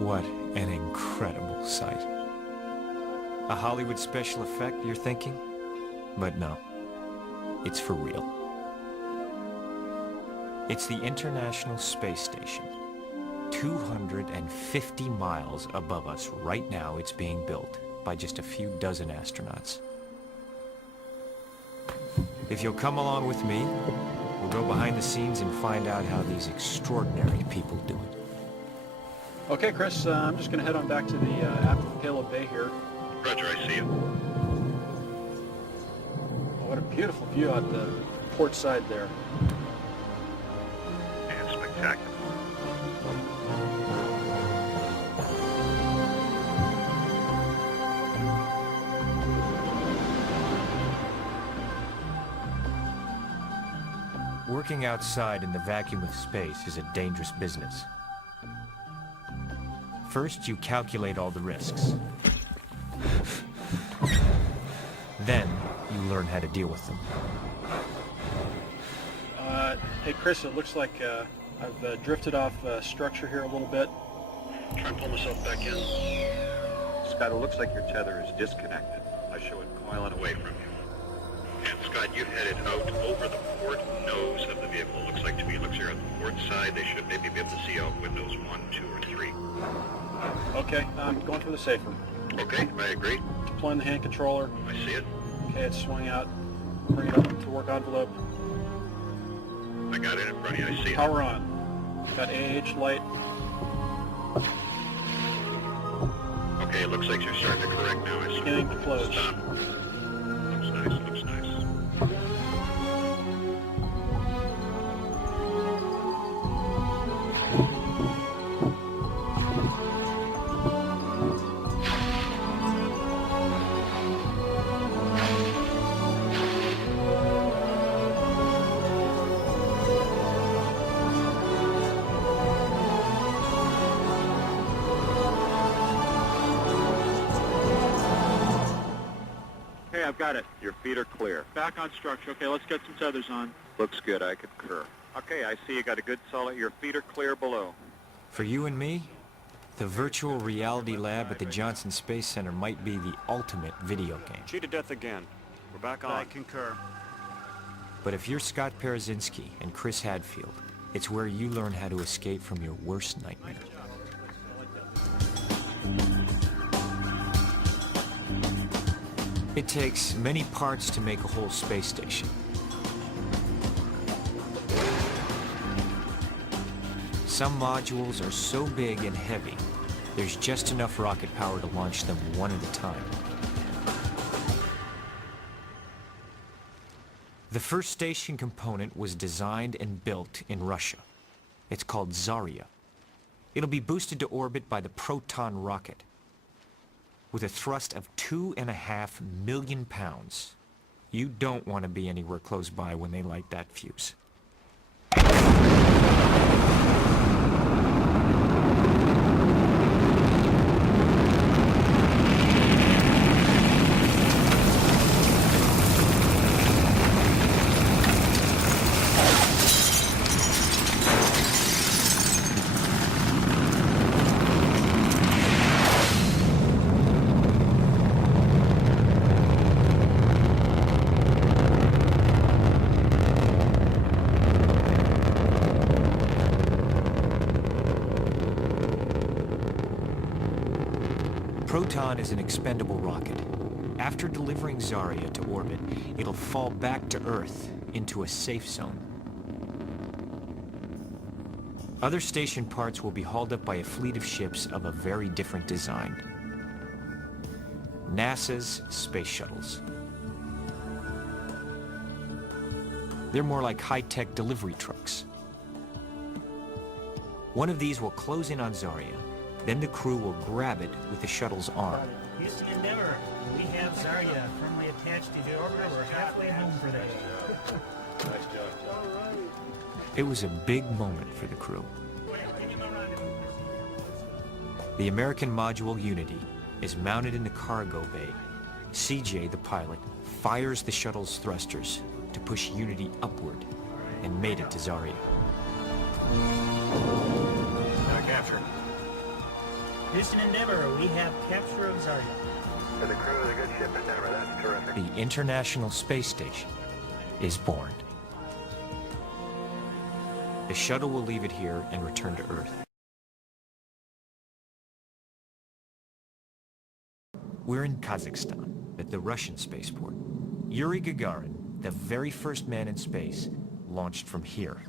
What an incredible sight. A Hollywood special effect, you're thinking? But no, it's for real. It's the International Space Station. 250 miles above us right now, it's being built by just a few dozen astronauts. If you'll come along with me, we'll go behind the scenes and find out how these extraordinary people do it. Okay, Chris, I'm just going to head on back to the aft of Payload Bay here. Roger, I see you. Oh, what a beautiful view out the port side there. And spectacular. Working outside in the vacuum of space is a dangerous business. First, you calculate all the risks. Then, you learn how to deal with them. Hey, Chris, it looks like I've drifted off structure here a little bit. Try and pull myself back in. Scott, it looks like your tether is disconnected. I show it coiling away from you. And Scott, you headed out over the port nose of the vehicle. Looks like to me, looks here on the port side. They should maybe be able to see out windows 1, 2, or 3. Okay, I'm going for the safe room. Okay, I agree. Deploying the hand controller. I see it. Okay, it's swung out. Bring it up to work envelope. I got it in front of you. I see it. Power on. Got AH light. Okay, it looks like you're starting to correct now. I see. Beginning to close. Stop. Looks nice, looks nice. Okay, I've got it. Your feet are clear. Back on structure. Okay, let's get some tethers on. Looks good, I concur. Okay, I see you got a good solid. Your feet are clear below. For you and me, the virtual reality lab at the Johnson Space Center might be the ultimate video game. Cheat to death again. We're back on. I concur. But if you're Scott Parazynski and Chris Hadfield, it's where you learn how to escape from your worst nightmare. It takes many parts to make a whole space station. Some modules are so big and heavy, there's just enough rocket power to launch them one at a time. The first station component was designed and built in Russia. It's called Zarya. It'll be boosted to orbit by the Proton rocket. With a thrust of 2.5 million pounds. You don't want to be anywhere close by when they light that fuse. Proton is an expendable rocket. After delivering Zarya to orbit, it'll fall back to Earth into a safe zone. Other station parts will be hauled up by a fleet of ships of a very different design. NASA's space shuttles. They're more like high-tech delivery trucks. One of these will close in on Zarya, then the crew will grab it with the shuttle's arm. Houston Endeavour, we have Zarya firmly attached to the orbiter. We're halfway home for the day. Nice job. It was a big moment for the crew. The American module Unity is mounted in the cargo bay. CJ, the pilot, fires the shuttle's thrusters to push Unity upward and made it to Zarya. Capture. Houston Endeavour, we have capture of Zarya. For the crew of the good ship Endeavour, that's terrific. The International Space Station is born. The shuttle will leave it here and return to Earth. We're in Kazakhstan, at the Russian spaceport. Yuri Gagarin, the very first man in space, launched from here.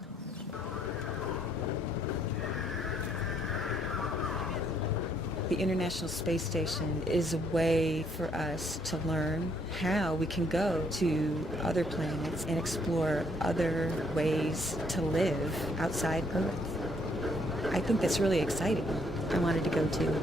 The International Space Station is a way for us to learn how we can go to other planets and explore other ways to live outside Earth. I think that's really exciting. I wanted to go too.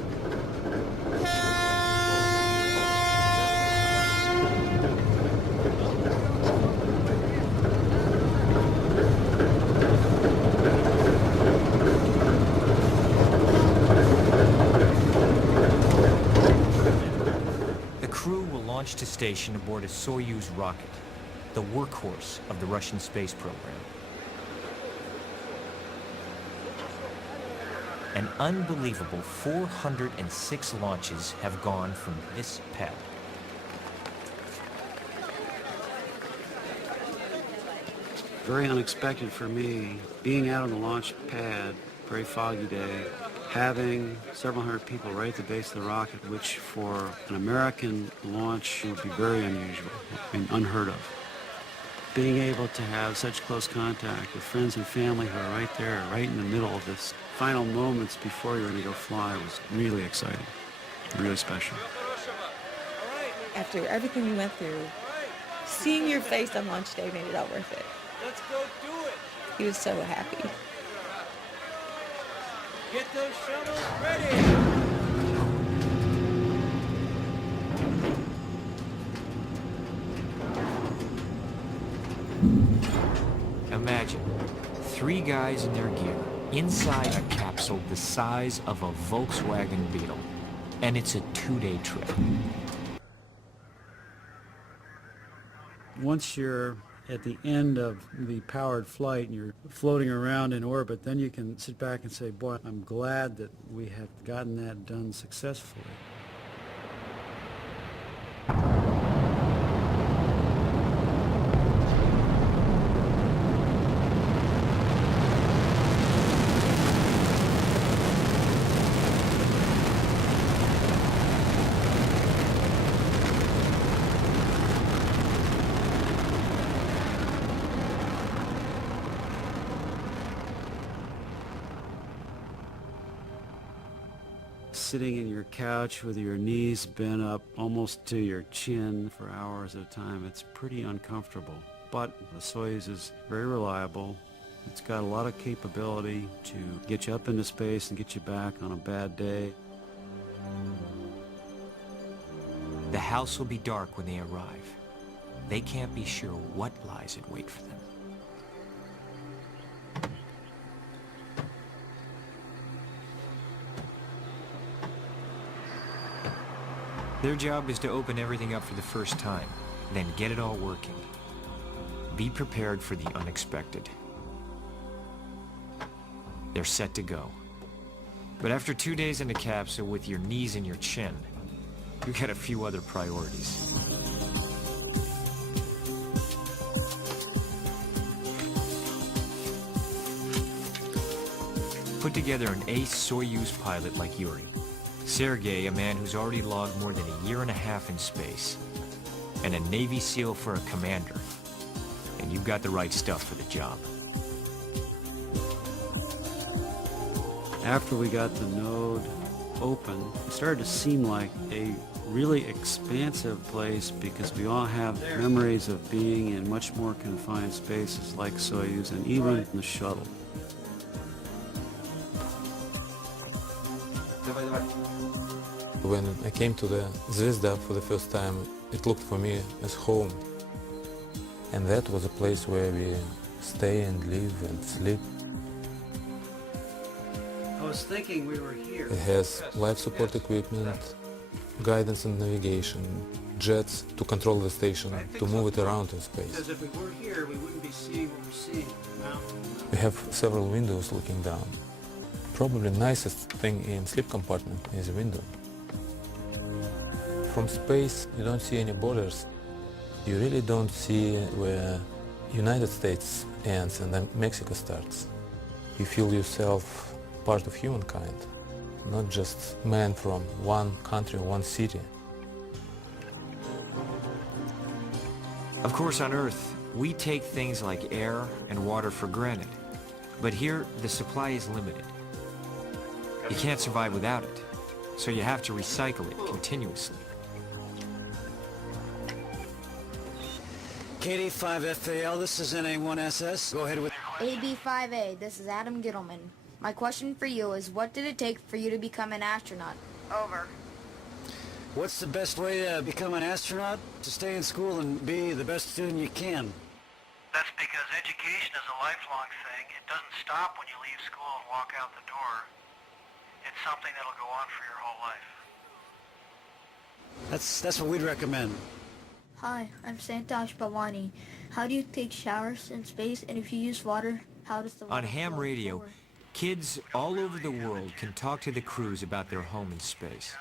To station aboard a Soyuz rocket, the workhorse of the Russian space program. An unbelievable 406 launches have gone from this pad. Very unexpected for me, being out on the launch pad, very foggy day, having several hundred people right at the base of the rocket, which for an American launch would be very unusual and unheard of. Being able to have such close contact with friends and family who are right there, right in the middle of this final moments before you're going to go fly was really exciting, really special. After everything we went through, seeing your face on launch day made it all worth it. Let's go do it. He was so happy. Get those shuttles ready. Imagine 3 guys in their gear inside a capsule the size of a Volkswagen Beetle, and it's a 2-day trip. Once you're at the end of the powered flight and you're floating around in orbit, then you can sit back and say, boy, I'm glad that we have gotten that done successfully. Sitting in your couch with your knees bent up almost to your chin for hours at a time, it's pretty uncomfortable. But the Soyuz is very reliable. It's got a lot of capability to get you up into space and get you back on a bad day. The house will be dark when they arrive. They can't be sure what lies in wait for them. Their job is to open everything up for the first time, then get it all working. Be prepared for the unexpected. They're set to go. But after 2 days in the capsule with your knees in your chin, you got a few other priorities. Put together an ace Soyuz pilot like Yuri. Sergei, a man who's already logged more than a year and a half in space, and a Navy SEAL for a commander. And you've got the right stuff for the job. After we got the node open. It started to seem like a really expansive place because we all have memories of being in much more confined spaces like Soyuz and even the shuttle. When I came to the Zvezda for the first time, it looked for me as home. And that was a place where we stay and live and sleep. I was thinking we were here. It has life support equipment, guidance and navigation, jets to control the station, to move it around in space. Because if we were here, we wouldn't be seeing what we're seeing now. We have several windows looking down. Probably the nicest thing in sleep compartment is a window. From space, you don't see any borders. You really don't see where United States ends and then Mexico starts. You feel yourself part of humankind, not just man from one country, one city. Of course, on Earth, we take things like air and water for granted. But here, the supply is limited. You can't survive without it, so you have to recycle it continuously. KD5FAL, this is NA1SS. Go ahead with... AB5A, this is Adam Gittleman. My question for you is, what did it take for you to become an astronaut? Over. What's the best way to become an astronaut? To stay in school and be the best student you can. That's because education is a lifelong thing. It doesn't stop when you leave school and walk out the door. It's something that'll go on for your whole life. That's what we'd recommend. Hi, I'm Santosh Bhavani. How do you take showers in space, and if you use water, how does the water On ham flow radio, forward? kids all over the world can talk to the crews about their home in space.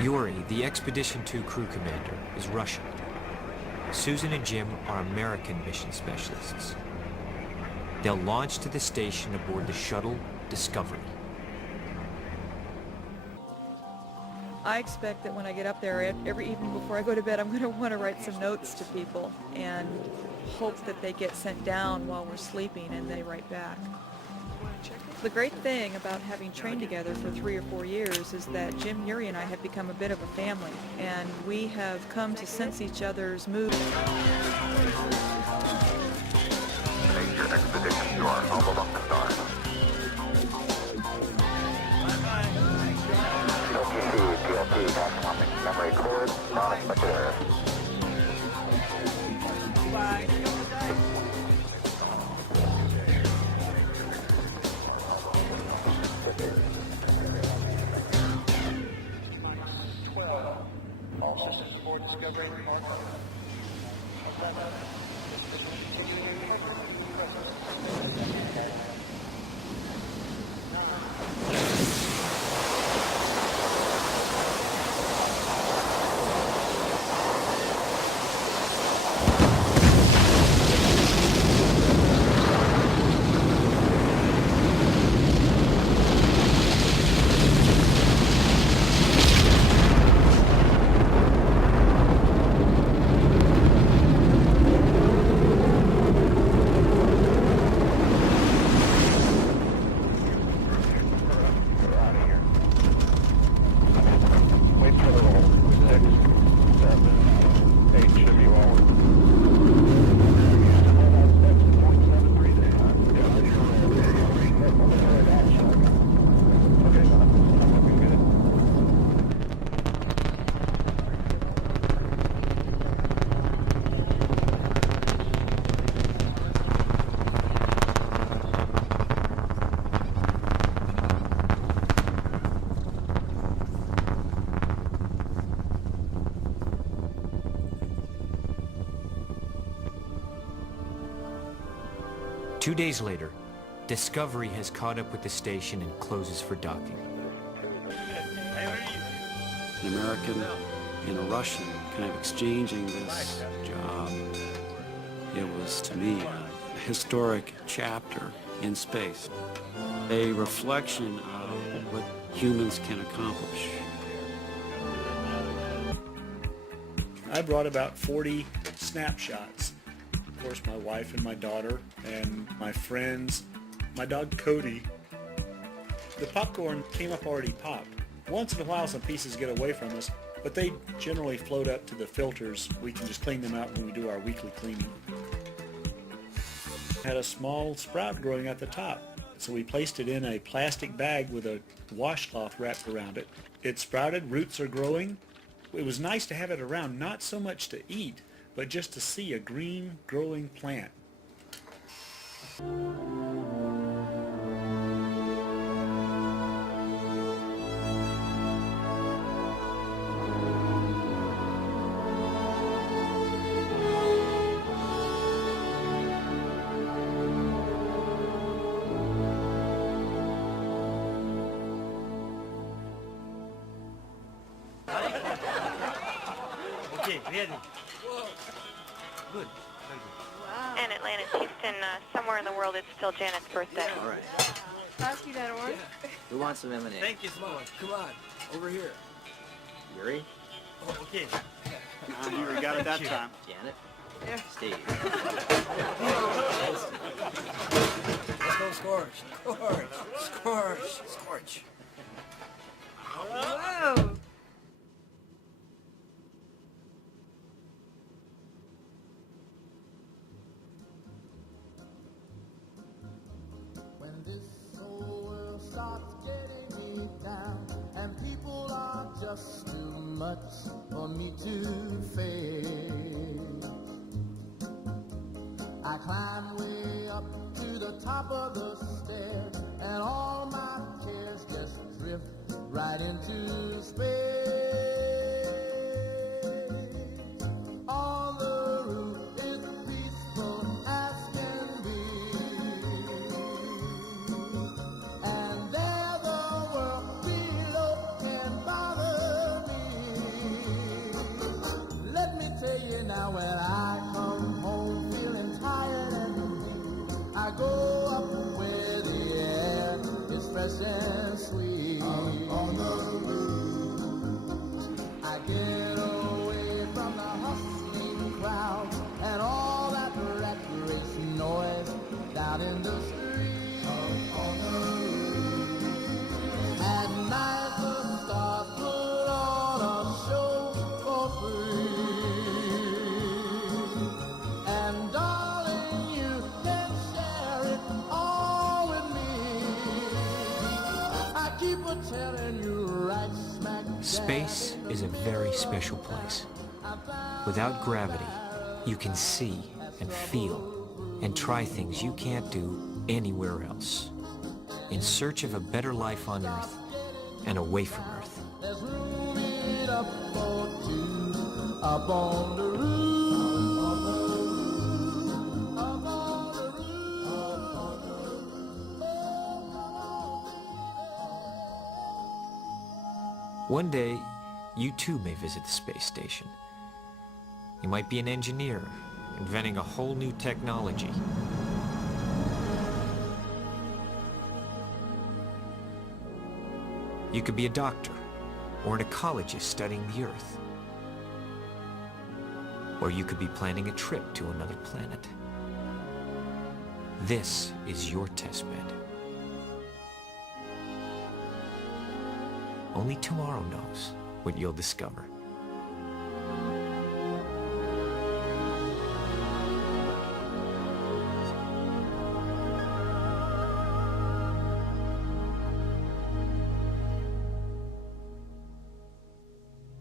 Yuri, the Expedition 2 crew commander, is Russian. Susan and Jim are American mission specialists. They'll launch to the station aboard the shuttle Discovery. I expect that when I get up there, every evening before I go to bed, I'm going to want to write some notes to people and hope that they get sent down while we're sleeping and they write back. The great thing about having trained together for 3 or 4 years is that Jim, Yuri, and I have become a bit of a family, and we have come to sense each other's moods. Major expedition to our home along the star. LTC, PLT, transforming. Memory cord, non-expected error. Bye. All systems aboard Discovery. Two days later, Discovery has caught up with the station and closes for docking. An American and a Russian kind of exchanging this job. It was, to me, a historic chapter in space. A reflection of what humans can accomplish. I brought about 40 snapshots. Of course, my wife and my daughter and my friends, my dog Cody. The popcorn came up already popped. Once in a while some pieces get away from us, but they generally float up to the filters. We can just clean them out when we do our weekly cleaning. Had a small sprout growing at the top, so we placed it in a plastic bag with a washcloth wrapped around it. It sprouted, roots are growing. It was nice to have it around, not so much to eat, but just to see a green growing plant. Okay, ready. Good. And Atlantis, Houston, somewhere in the world it's still Janet's birthday. All right. Pass you that orange. Who wants some lemonade? Thank you so much. Come on, over here. Yuri? Oh, okay. Yuri got it that time. Janet? Yeah. Steve. Let's go Scorch. Scorch. Whoa. When this whole world starts getting me down and people are just too much for me to face, I climb way up to the top of the stairs and all my cares just drift right into space. On the roof it's peaceful as can be, and there the world below can bother me. Let me tell you now, when I come home feeling tired and weak, I go up where the air is fresh and sweet. On the roof, I get away from the hustling crowd and all that rat race noise down in the street. On the roof, at night the stars put on a show for free, and darling, you can share it all with me. I keep a telling you right smack dab. Space is a very special place. Without gravity, you can see and feel and try things you can't do anywhere else. In search of a better life on Earth and away from Earth. There's room enough for two up on the roof. Up on the One day, you too may visit the space station. You might be an engineer, inventing a whole new technology. You could be a doctor, or an ecologist studying the Earth. Or you could be planning a trip to another planet. This is your testbed. Only tomorrow knows what you'll discover.